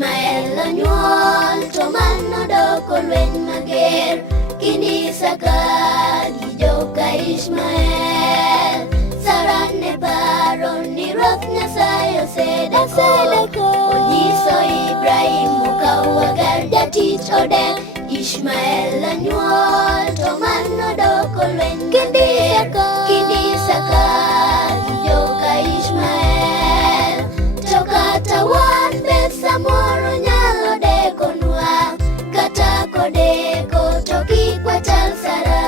Ishmael onyuol to mano doko lweny mager, kinisa ka gi joka Ishmael. Sara ne paro ni Ruoth Nyasaye osedeko, onyiso Ibrahim okaw Hagar jatich ode. Ishmael onyuol to mano doko lweny mager, kinisa ka gi joka Ishmael. To kata wan beth samoro nyalo dekonwa, kata kodeko to kik wachal Sara,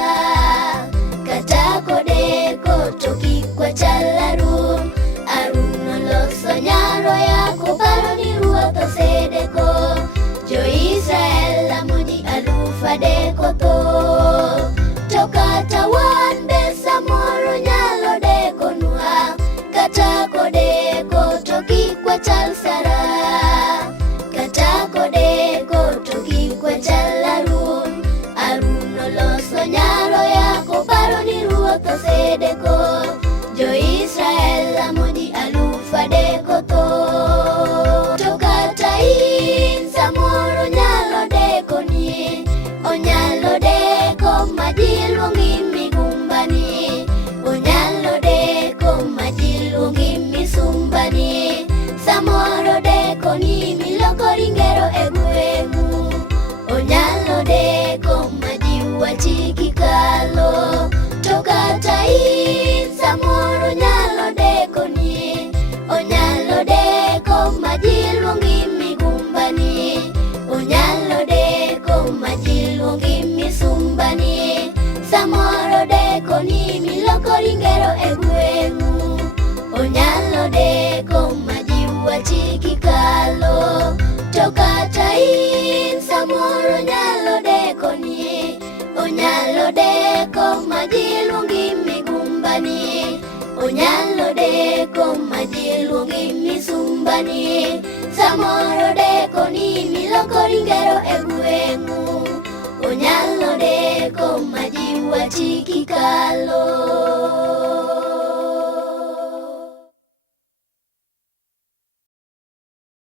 kata kodeko to kik wachal Harun. Harun noloso nyaroya koparo ni Ruoth osedeko, Jo-Israel lamo ji 1000 tho. To kata wan beth samoro nyalo dekonwa, kata kodeko to kik wachal Sara, kata kodeko to kik wachal Harun. Harun noloso nyaroya koparo ni Ruoth osedeko, Jo-Israel lamo ji 1000 tho. To kata in samoro nyalo dekoni, onyalo deko ma ji luongi migumbani, onyalo deko ma ji luongi misumbani. Samoro dekoni milokori ngero e gweng'u, onyalo deko ma ji wachi kikalo. To kata in samoro nyalo dekoni, onyalo deko ma ji luongi migumbani, onyalo deko ma ji luongi misumbani. Samoro dekoni milokori ngero e gweng'u, onyalo deko ma ji wachi kikalo. To kata in samoro nyalo dekoni, onyalo deko ma ji luongi migumbani, onyalo deko ma ji luongi misumbani. Samoro dekoni milokori ngero e gweng'u, onyalo deko ma ji wachi kikalo.